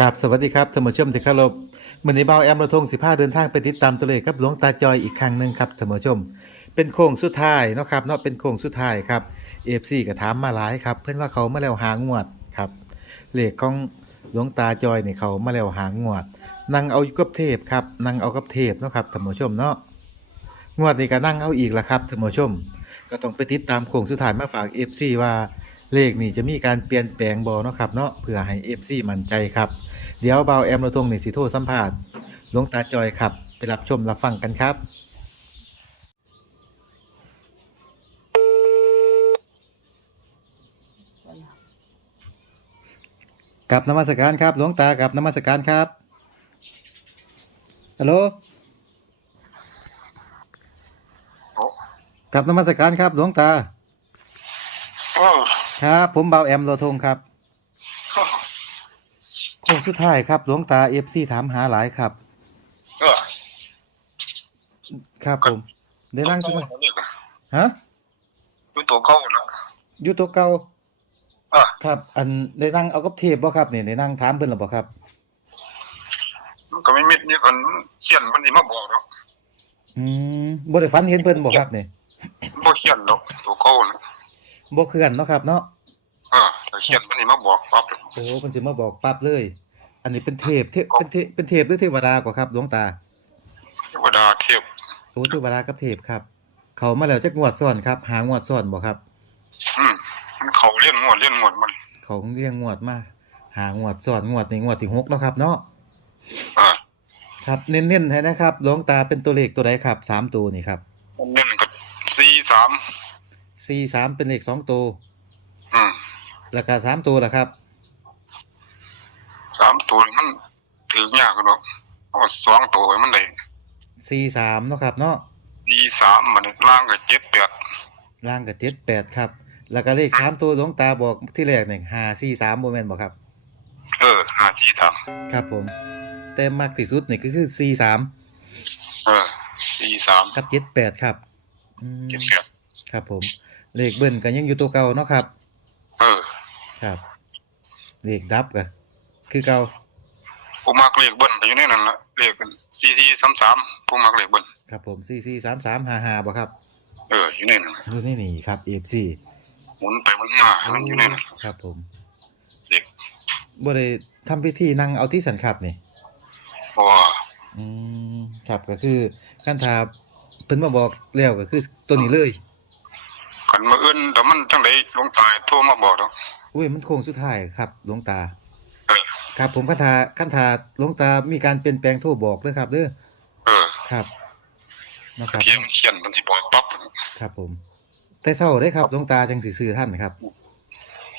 กับสวัสดีครับท่านผู้ชมที่เคารพมื้อนี้เบาแอมระทง15เดินทางไปติดตามตัวเลขกับหลวงตาจอยอีกครั้งหนึ่งครับท่านผู้ชม เป็นโค้งสุดท้ายเนาะครับเนาะเป็นโค้งสุดท้ายครับ FC ก็ถามมาหลายครับ เพิ่อนว่าเขามาแล้วหางวดครับเลขของหลวงตาจอยเนี่ยเขามาแล้วหางวดนั่งเอาอยู่กับเทพครับนั่งเอากับเทพเนาะครับท่านผู้ชมเนาะงวดนี้ก็นั่งเอาอีกละครับท่านผู้ชม ก็ต้องไปติดตามโค้งสุดท้ายมาฝาก FC ว่า เลขนี่จะมีการเปลี่ยนแปลงบ่เนาะครับเนาะเพื่อให้ FC มั่นใจครับ เดี๋ยวเบาแอมเราตรงนี่สิโทรสัมภาษณ์หลวงตาจอยครับ ไปรับชมรับฟังกันครับ กับนมัสการครับหลวงตากับนมัสการครับฮัลโหลโอ้กับนมัสการครับหลวงตาโอ้ ครับ ผมเบาแอมโลทงครับโค้งสุดท้ายครับหลวงตาเอฟซีถามหาหลายครับเออครับผมได้นั่งใช่ไหมนี่ก็ฮะอยู่ตัวเข้าเนาะอยู่ตัวเก่าอะครับ อันได้นั่งเอากับเทปบ่ครับนี่ได้นั่งถามเพิ่นหรือบ่ครับมันก็ไม่มิดนี่คนเขียนมันนี่มาบอกเนาะอืมบ่ได้ฝันเห็นเพิ่นบ่ครับนี่บ่เขียนเนาะตัวเข้าเนาะ บ่เคลื่อนเนาะครับเนาะเออแต่เขียนมันนี่มาบอกปั๊บโอ้เพิ่นสิมาบอกปั๊บเลย อันนี้เป็นเทปเทปเป็นเทปเป็นเทปหรือเทวดากว่าครับหลวงตาเทวดาเทพโอ้เทวดากับเทปครับ เขามาแล้วจักงวดซ้อนครับ หางวดซ้อนบ่ครับ อืมมันเขาเลี้ยงงวดเลี้ยงงวดมันเขาเรียงงวดมาหางวดซ้อนงวดนี้งวดที่หกเนาะครับ เนาะอ่าครับเน้นๆให้นะครับหลวงตาเป็นตัวเลขตัวใดครับสามตัวนี่ครับมันเน้นกับสี่สาม สี่สามเป็นเลขสองตัวอืมราคาสามตัวล่ะครับ สามตัวมันถือยากเนาะเอาสองตัวมันได้สี่สามเนาะครับ เนาะสี่สามมันล่างกับเจ็ดแปดล่างกับเจ็ดแปดครับ แล้วก็เลขสามตัวหลวงตาบอกที่แรกเนี่ยห้าสี่สามโมเมนต์บอกครับ เออห้าสี่สามครับผม แต่มากที่สุดนี่ก็คือสี่สามเออสี่สามกับเจ็ดแปดครับอืมเจ็ดแปดครับผม เลขเบิ้ลก็ยังอยู่ตัวเก่าเนาะครับ เออครับ เลขดับก็คือเก่าผู้มักเลขเบิ้ลก็อยู่ในนั้นละเลขสี่สี่สามสามผู้มักเลขเบิ้ลครับผมสี่สี่สามสามห้าห้าบ่ครับเอออยู่ในนั้นดูนี่นี่ครับเอฟซีหมุนไปหมุนมามันอยู่ในนั้นครับผมเด็กบ่ได้ทำพิธีนั่งเอาที่สันครับนี่เพราะว่าอืมครับก็คือขั้นทาเพิ่นมาบอกแล้วก็คือตัวนี้เลย ขันมาอื่นแต่มันจังไดลงตายโทรมาบอกแล้วอุ้ยมันโค้งสุดท้ายครับหลวงตา เออครับผมขั้นทาขั้นทาหลวงตามีการเปลี่ยนแปลงโทรบอกเด้อครับเด้อเออครับนะครับ เขียนเขียนมันสิบอกปั๊บครับผม แต่เศร้าได้ครับหลวงตาจังสิซื้อท่านครับ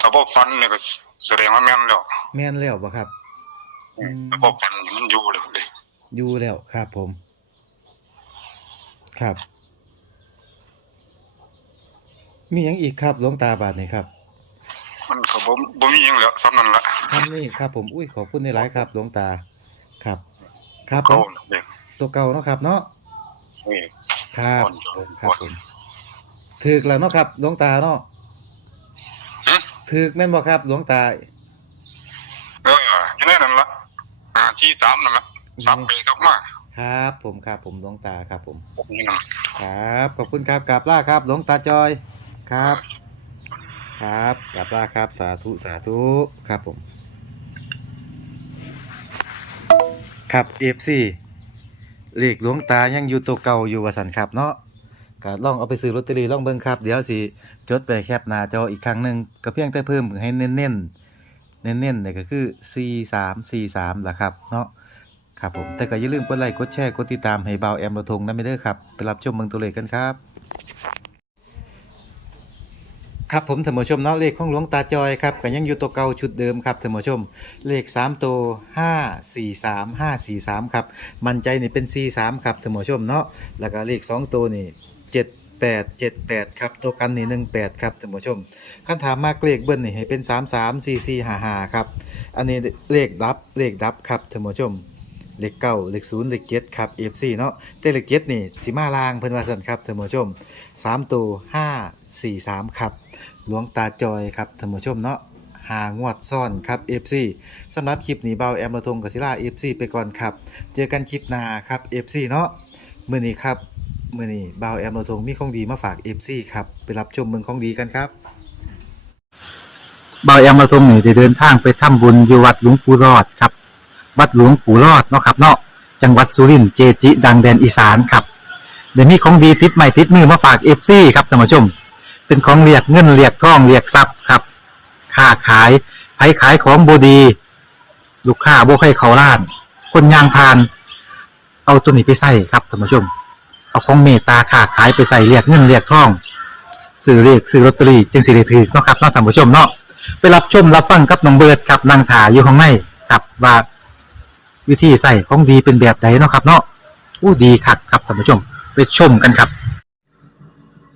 ถ้าบ่ฟันเนี่ยก็แสดงว่าแม่นแล้วแม่นแล้วบ่ครับ อืม ถ้าบ่ฟันมันอยู่แล้วเลยอยู่แล้วครับผม ครับ มีหยังอีกครับหลวงตาบาดนี่ครับมันก็บ่บ่มีหยังแล้วสำนั้นละครับนี่ครับผมอุ้ยขอบคุณในหลายๆครับหลวงตาครับ ครับผเขามเด็กตัวเก่าเนาะครับเนาะนี่ครับก่อนจะครับผมถึกแล้วเนาะครับหลวงตาเนาะหึถึกแม่นบ่ครับหลวงตาเอออยู่ในนั้นละอ่าที่สามนั่นละสับไปสับมาครับ ผมครับผมหลวงตาครับผมนี่นั่น ครับขอบคุณครับกราบล่าครับหลวงตาจอย ครับ ครับกราบลาครับสาธุสาธุครับผม ครับเอฟซีเลขหลวงตายังอยู่ตัวเก่าอยู่วสันครับเนาะก็ลองเอาไปซื้อลอตเตอรี่ลองเบิ่งครับ เดี๋ยวสิจดไปแคปหน้าจออีกครั้งหนึ่งก็เพียงแต่เพิ่มให้เน้นๆเน้นๆเนี่ยก็คือ C 3 C 3 ล่ะครับเนาะครับผมแต่ก็อย่าลืมกดไลค์กดแชร์กดติดตามให้เบาแอมระทงนะไม่เด้อครับ ไปรับชมเมืองตัวเลขกันครับ ครับผมท่านผู้ชมเนาะเลขของหลวงตาจอยครับก็ยังอยู่ตัวเก่าชุดเดิมครับท่านผู้ชม เลข3ตัว5 4 3 5 4 3ครับมั่นใจนี่เป็น 4 3ครับท่านผู้ชมเนาะแล้วก็เลข 2 ตัวนี่7 8 7 8ครับตัวกันนี่18ครับท่านผู้ชมคันถามมากเลขเบิ้ลนี่ให้เป็น 3 3 4 4 5 5ครับอันนี้เลขดับเลขดับครับท่านผู้ชมเลขเก้าเลขศูนย์เลขเจ็ดครับ FC เนาะแต่เลขเจ็ดนี่สิมาลางเพิ่นว่าซั่นครับท่านผู้ชมสามตัวห้าสี่สามครับ หลวงตาจอยครับท่านผู้ชมเนาะหางวดซ่อนครับ FC สำหรับคลิปนี้เบาแอมระทงกับศิลา FC ไปก่อนครับ เจอกันคลิปหน้าครับ FC เนาะมื้อนี้ครับมื้อนี้เบาแอมระทงมีของดีมาฝาก FC ครับไปรับชมเมืองของดีกันครับเบาแอมระทงนี่ได้เดินทางไปทำบุญอยู่วัดหลวงปู่รอดครับ วัดหลวงปู่รอดเนาะครับเนาะจังหวัดสุรินทร์เจจิ ดังแดนอีสานครับเดี๋ยวนี้ของดีติดใหม่ติดมือมาฝาก FC ครับท่านผู้ชม เป็นของเรียกเงินเรียกทองเรียกทรัพย์ครับค้าขายไผขายของบดี ลูกค้าบ่ใครเขาล้าน คนยางพาน เอาตัวนี้ไปใส่ครับท่านผู้ชม เอาของเมตตาค้าขายไปใส่เรียกเงินเรียกทองซื้อเรียกซื้อลอตเตอรี่จึงสิได้ถือเนาะครับเนาะท่านผู้ชมเนาะไปรับชมรับฟังกับน้องเบิร์ดครับนางถาอยู่ข้างในครับว่าวิธีใส่ของดีเป็นแบบไหนเนาะครับ เนาะอู้ดีคักครับท่านผู้ชม ไปชมกันครับ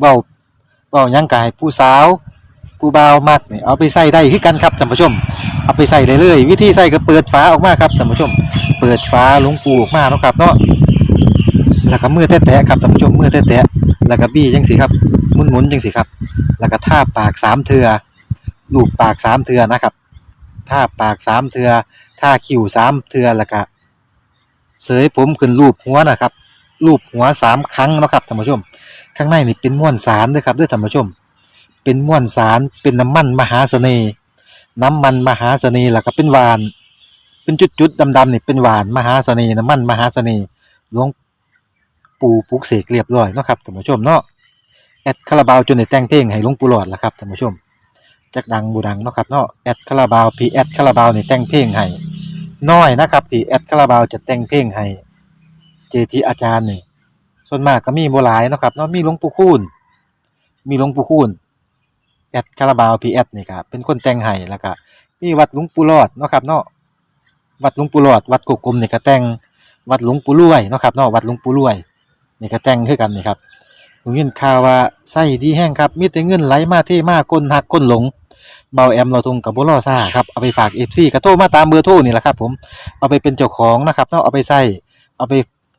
เบาเบาหยังกายผู้สาว ผู้บ่าวมักนี่เอาไปใส่ได้คือกันครับท่านผู้ชม เอาไปใส่ได้เลย วิธีใส่ก็เปิดฝาออกมาครับท่านผู้ชม เปิดฝาหลวงปูออกมาเนาะครับเนาะแล้วก็มือแตะๆครับท่านผู้ชมมือแตะๆแล้วก็บี้จังสิครับหมุนๆจังสิครับ แล้วก็ท่าปากสามเทือลูบปากสามเทือนะครับท่าปากสามเทือท่าคิ้วสามเทือแล้วก็เสยผมขึ้นรูปหัวนะครับรูปหัวสามครั้งเนาะครับท่านผู้ชม ข้างในนี่เป็นม้วนสารด้วยครับด้วยท่านผู้ชม เป็นม้วนสารเป็นน้ำมันมหาเสน่ห์น้ำมันมหาเสน่ห์แล้วก็เป็นหวาน เป็นจุดๆดำๆนี่เป็นหวานมหาเสน่ห์น้ำมันมหาเสน่ห์หลวงปู่ปลุกเสกเรียบร้อยเนาะครับท่านผู้ชมเนาะแอดคาราบาวจนได้แต่งเพลงให้หลวงปู่หลอดล้วครับท่านผู้ชมจักดังบูดังเนาะครับเนาะแอดคาราบาวพีแอดคาราบาวนี่แต่งเพลงให้น้อยนะครับที่แอดคาราบาวจะแต่งเพลงให้เจทีอาจารย์นี่ ส่วนมากก็มีบหลายเนาะครับเนาะมีหลวงปู่คูณมีหลวงปู่คูณแอดคาราบาวพีแอดนี่ครับเป็นคนแต่งให้แล้วก็มีวัดหลวงปู่รอดเนาะครับเนาะวัดหลวงปู่รอด วัดกกกลมนี่ก็แต่งวัดหลวงปู่รวยเนาะครับเนาะวัดหลวงปู่รวยนี่ก็แต่งคือกันนี่ครับผมยินข่าวว่าไส้ดีแห้งครับมีแต่เงินไหลมาเท่มาก้นหักก้นหลงเบาแอมเราทงกับบุรอซ่าครับเอาไปฝากเอฟซีกระโทรมาตามเบอร์โทรนี่แหละครับผมเอาไปเป็นเจ้าของนะครับเนาะเอาไปใส่เอาไป